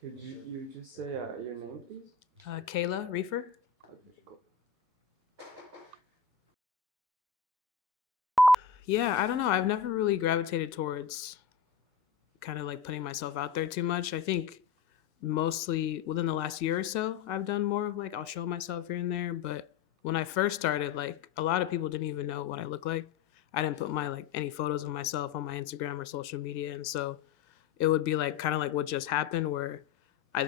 Could you just say your name, please? Kayla Reefer. Okay, cool. Yeah, I don't know. I've never really gravitated towards kind of like putting myself out there too much. I think mostly within the last year or so, I've done more of like I'll show myself here and there. But when I first started, like a lot of people didn't even know what I look like. I didn't put my like any photos of myself on my Instagram or social media, and so it would be like kind of like what just happened, where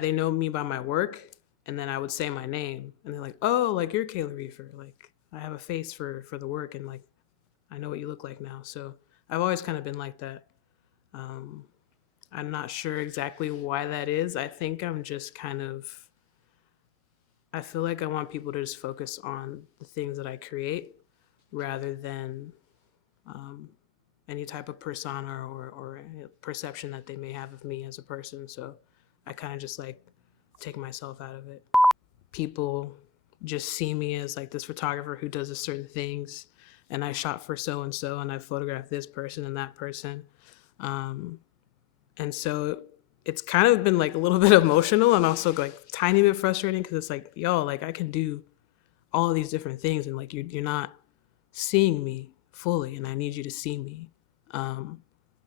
they know me by my work, and then I would say my name, and they're like, "Oh, like you're Kayla Reefer." Like I have a face for the work, and like I know what you look like now. So I've always kind of been like that. Um, I'm not sure exactly why that is. I think I'm just kind of, I feel like I want people to just focus on the things that I create rather than um, any type of persona or perception that they may have of me as a person. So I kind of just like take myself out of it. People just see me as like this photographer who does certain things, and I shot for so and I photographed this person and that person. Um, and so it's kind of been like a little bit emotional and also like tiny bit frustrating because it's like, yo, like I can do all of these different things and like you're not seeing me fully and I need you to see me. Um,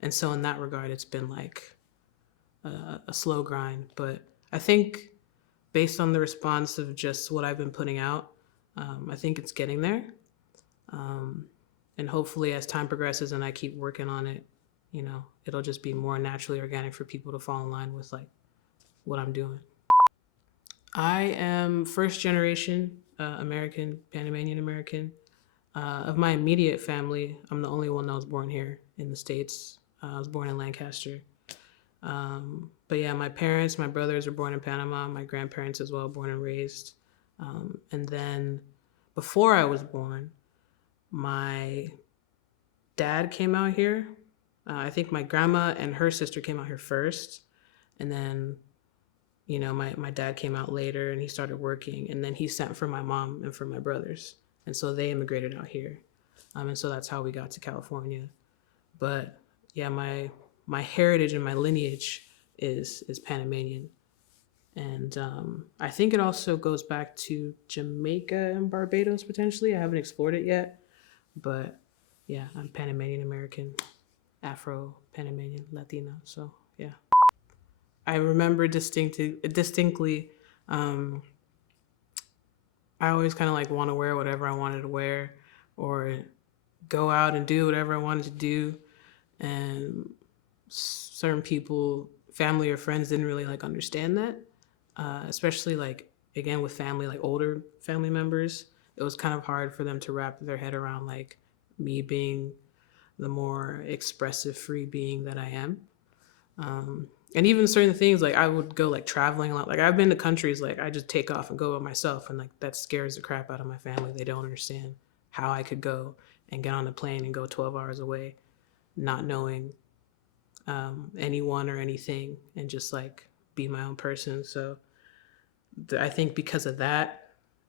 and so in that regard, it's been like a slow grind. But I think based on the response of just what I've been putting out, I think it's getting there. Um, and hopefully, as time progresses and I keep working on it, it'll just be more naturally organic for people to fall in line with like what I'm doing. I am first generation American, Panamanian American. Of my immediate family, I'm the only one that was born here in the States. I was born in Lancaster. But yeah, my parents, my brothers were born in Panama, my grandparents as well, born and raised. And then before I was born, my dad came out here. I think my grandma and her sister came out here first. And then, my dad came out later and he started working. And then he sent for my mom and for my brothers. And so they immigrated out here. And so that's how we got to California. But yeah, my heritage and my lineage is Panamanian. And I think it also goes back to Jamaica and Barbados potentially. I haven't explored it yet, but yeah, I'm Panamanian American, Afro Panamanian, Latina. So yeah, I remember distinctly. Um, I always kind of like want to wear whatever I wanted to wear, or go out and do whatever I wanted to do, and certain people, family or friends, didn't really like understand that, especially like again with family, like older family members. It was kind of hard for them to wrap their head around like me being the more expressive, free being that I am. And even certain things like I would go like traveling a lot. Like I've been to countries like I just take off and go by myself, and like that scares the crap out of my family. They don't understand how I could go and get on a plane and go 12 hours away, not knowing anyone or anything, and just like be my own person. So I think because of that,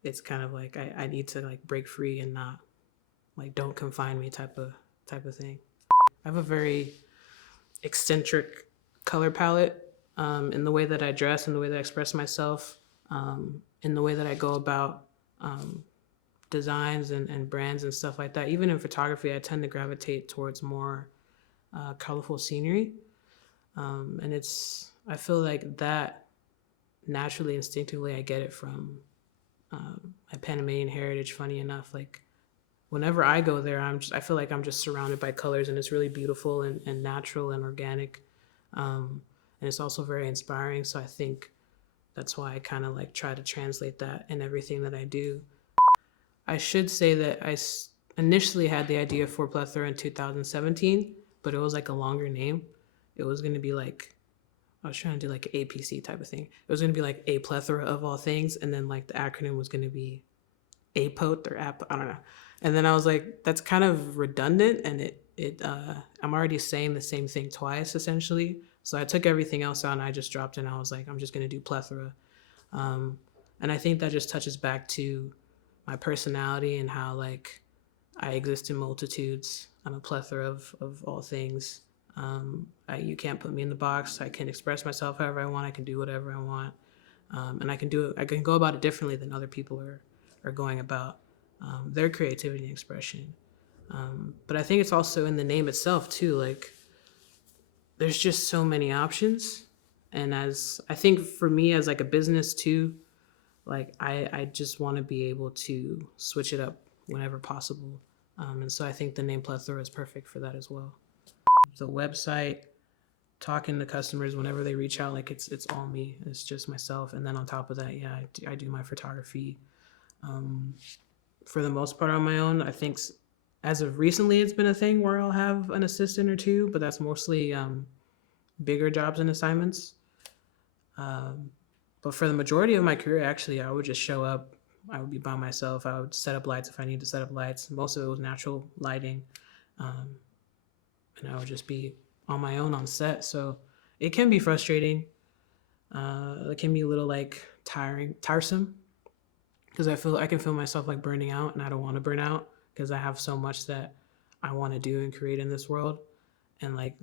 it's kind of like I need to like break free and not like don't confine me type of thing. I have a very eccentric color palette in the way that I dress, in the way that I express myself, in the way that I go about designs and brands and stuff like that. Even in photography, I tend to gravitate towards more colorful scenery. And I feel like that naturally, instinctively, I get it from my Panamanian heritage. Funny enough, like whenever I go there, I feel like I'm just surrounded by colors, and it's really beautiful and natural and organic. And it's also very inspiring. So I think that's why I kind of like try to translate that in everything that I do. I should say that initially had the idea for Plethora in 2017, but it was like a longer name. It was going to be like, I was trying to do like an APC type of thing. It was going to be like a plethora of all things. And then like the acronym was going to be APOT or app, I don't know. And then I was like, that's kind of redundant, and I'm already saying the same thing twice essentially. So I took everything else out and I just dropped in. I was like, I'm just gonna do plethora, and I think that just touches back to my personality and how like I exist in multitudes. I'm a plethora of all things, You can't put me in the box. I can express myself however I want. I can do whatever I want, and I can do it. I can go about it differently than other people are going about their creativity and expression. But I think it's also in the name itself too. Like, there's just so many options, and as I think for me as like a business too, like I just want to be able to switch it up whenever possible, and so I think the name Plethora is perfect for that as well. The website, talking to customers whenever they reach out, like it's all me. It's just myself, and then on top of that, yeah, I do my photography for the most part on my own. I think as of recently, it's been a thing where I'll have an assistant or two, but that's mostly bigger jobs and assignments. But for the majority of my career, actually, I would just show up. I would be by myself. I would set up lights if I need to set up lights. Most of it was natural lighting. And I would just be on my own on set. So it can be frustrating. It can be a little like tiresome, because I can feel myself like burning out, and I don't want to burn out because I have so much that I want to do and create in this world. And like,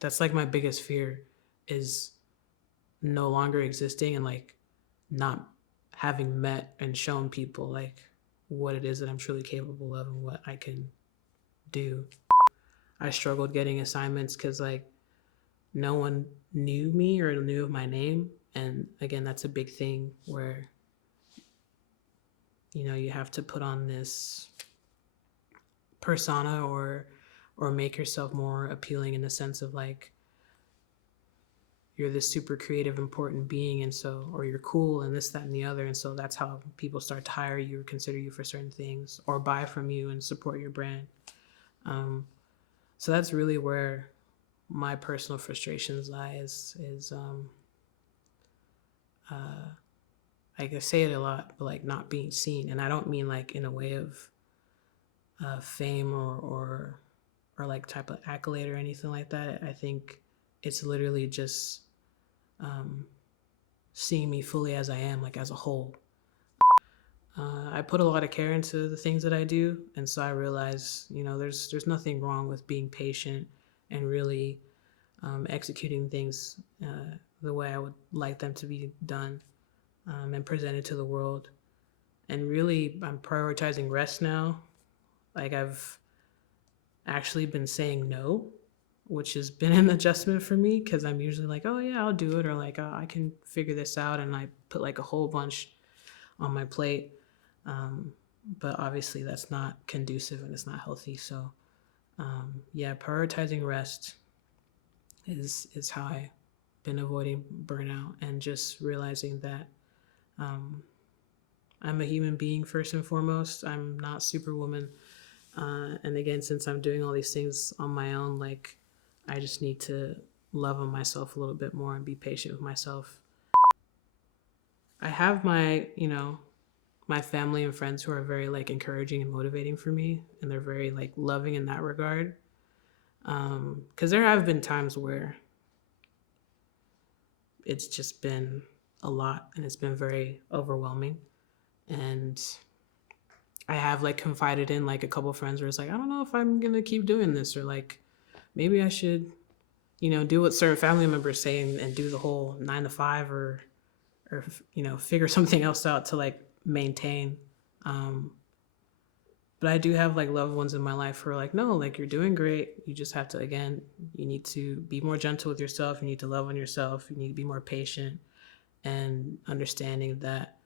that's like my biggest fear, is no longer existing and like not having met and shown people like what it is that I'm truly capable of and what I can do. I struggled getting assignments because like no one knew me or knew of my name. And again, that's a big thing where, you know, you have to put on this persona or make yourself more appealing in the sense of like you're this super creative, important being, and so, or you're cool and this, that, and the other. And so that's how people start to hire you or consider you for certain things or buy from you and support your brand. So that's really where my personal frustrations lie, is like I say it a lot, but like not being seen. And I don't mean like in a way of fame or like type of accolade or anything like that. I think it's literally just seeing me fully as I am, like as a whole. I put a lot of care into the things that I do, and so I realize, you know, there's nothing wrong with being patient and really executing things the way I would like them to be done and presented to the world. And really, I'm prioritizing rest now. Like, I've actually been saying no, which has been an adjustment for me, because I'm usually like, oh yeah, I'll do it, or like, oh, I can figure this out, and I put like a whole bunch on my plate. But obviously that's not conducive and it's not healthy. So yeah, prioritizing rest is how I've been avoiding burnout, and just realizing that I'm a human being first and foremost. I'm not Superwoman. And again, since I'm doing all these things on my own, like, I just need to love on myself a little bit more and be patient with myself. I have my, you know, my family and friends who are very like encouraging and motivating for me, and they're very like loving in that regard. Because there have been times where it's just been a lot and it's been very overwhelming, and I have like confided in like a couple friends where it's like, I don't know if I'm gonna keep doing this, or like maybe I should, you know, do what certain family members say and do the whole 9 to 5 or you know, figure something else out to like maintain. But I do have like loved ones in my life who are like, no, like, you're doing great. You just have to, again, you need to be more gentle with yourself. You need to love on yourself. You need to be more patient, and understanding that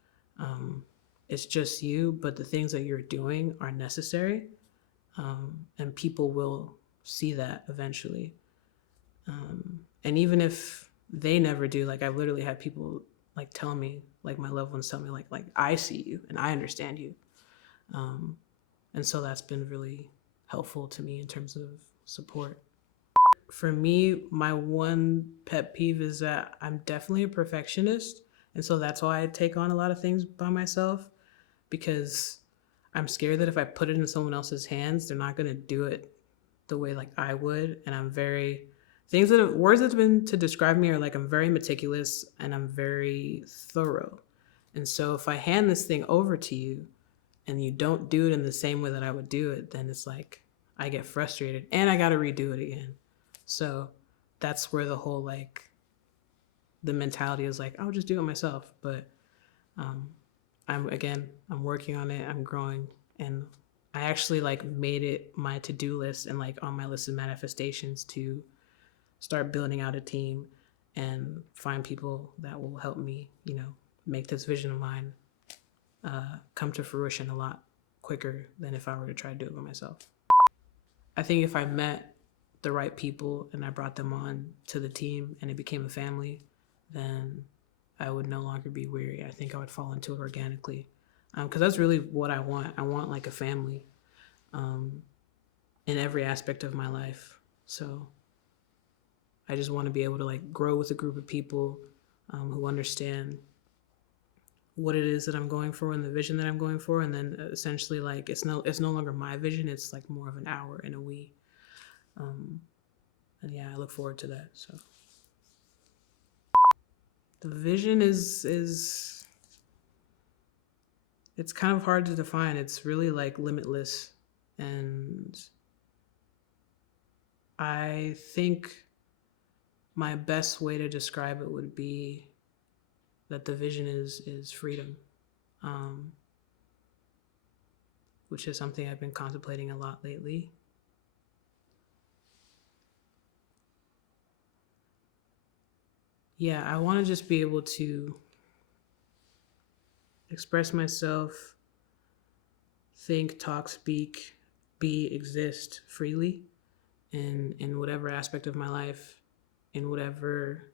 it's just you, but the things that you're doing are necessary. And people will see that eventually. And even if they never do, like, I've literally had people like tell me, like my loved ones tell me, like I see you and I understand you. And so that's been really helpful to me in terms of support. For me, my one pet peeve is that I'm definitely a perfectionist. And so that's why I take on a lot of things by myself, because I'm scared that if I put it in someone else's hands, they're not going to do it the way like I would. And I'm very, words that's been to describe me are like, I'm very meticulous and I'm very thorough. And so if I hand this thing over to you and you don't do it in the same way that I would do it, then it's like I get frustrated and I got to redo it again. So that's where the whole like the mentality is like, I'll just do it myself. But um, I'm working on it. I'm growing, and I actually like made it my to-do list and like on my list of manifestations to start building out a team and find people that will help me, make this vision of mine come to fruition a lot quicker than if I were to try to do it by myself. I think if I met the right people and I brought them on to the team and it became a family, then I would no longer be weary. I think I would fall into it organically. Because that's really what I want. I want like a family in every aspect of my life. So I just want to be able to like grow with a group of people who understand what it is that I'm going for and the vision that I'm going for, and then essentially like it's no longer my vision. It's like more of an our and a we. And yeah, I look forward to that. So the vision is it's kind of hard to define. It's really like limitless, and I think my best way to describe it would be that the vision is freedom, which is something I've been contemplating a lot lately. Yeah, I want to just be able to express myself, think, talk, speak, be, exist freely in whatever aspect of my life, in whatever,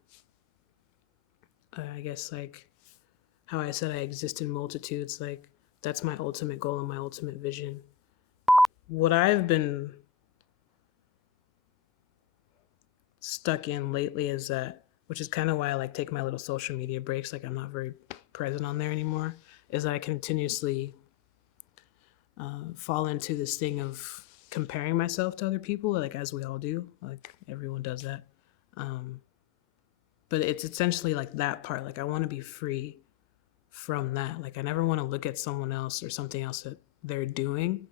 I guess, like how I said I exist in multitudes. Like, that's my ultimate goal and my ultimate vision. What I've been stuck in lately is that, which is kind of why I like take my little social media breaks, like I'm not very present on there anymore, is that I continuously fall into this thing of comparing myself to other people, like as we all do, like everyone does that. But it's essentially like that part, like I want to be free from that. Like I never want to look at someone else or something else that they're doing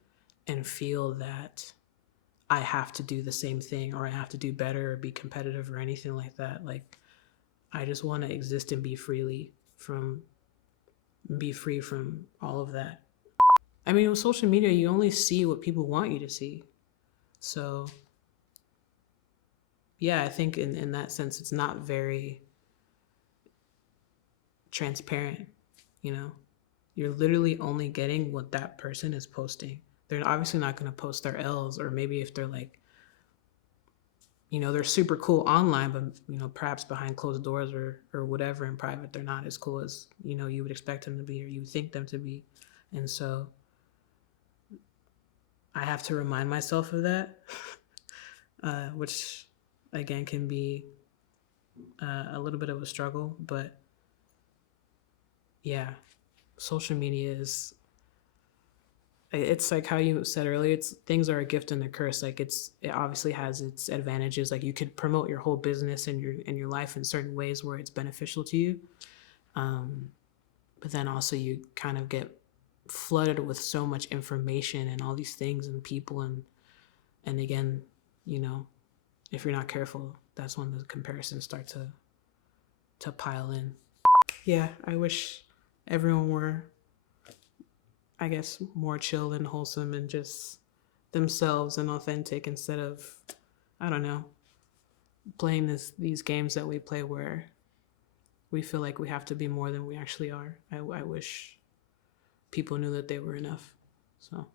and feel that I have to do the same thing or I have to do better or be competitive or anything like that. Like I just want to exist and be free from all of that. I mean, with social media, you only see what people want you to see. So yeah, I think in that sense, it's not very transparent, you know? You're literally only getting what that person is posting. They're obviously not going to post their L's, or maybe if they're like, they're super cool online, but, perhaps behind closed doors or whatever in private, they're not as cool as, you would expect them to be or you would think them to be. And so I have to remind myself of that, which again can be a little bit of a struggle, but yeah, social media it's like how you said earlier, things are a gift and a curse. Like it obviously has its advantages. Like you could promote your whole business and your life in certain ways where it's beneficial to you. But then also you kind of get flooded with so much information and all these things and people and again, if you're not careful, that's when the comparisons start to pile in. Yeah, I wish everyone were, I guess, more chill and wholesome and just themselves and authentic instead of, I don't know, playing these games that we play where we feel like we have to be more than we actually are. I wish people knew that they were enough. So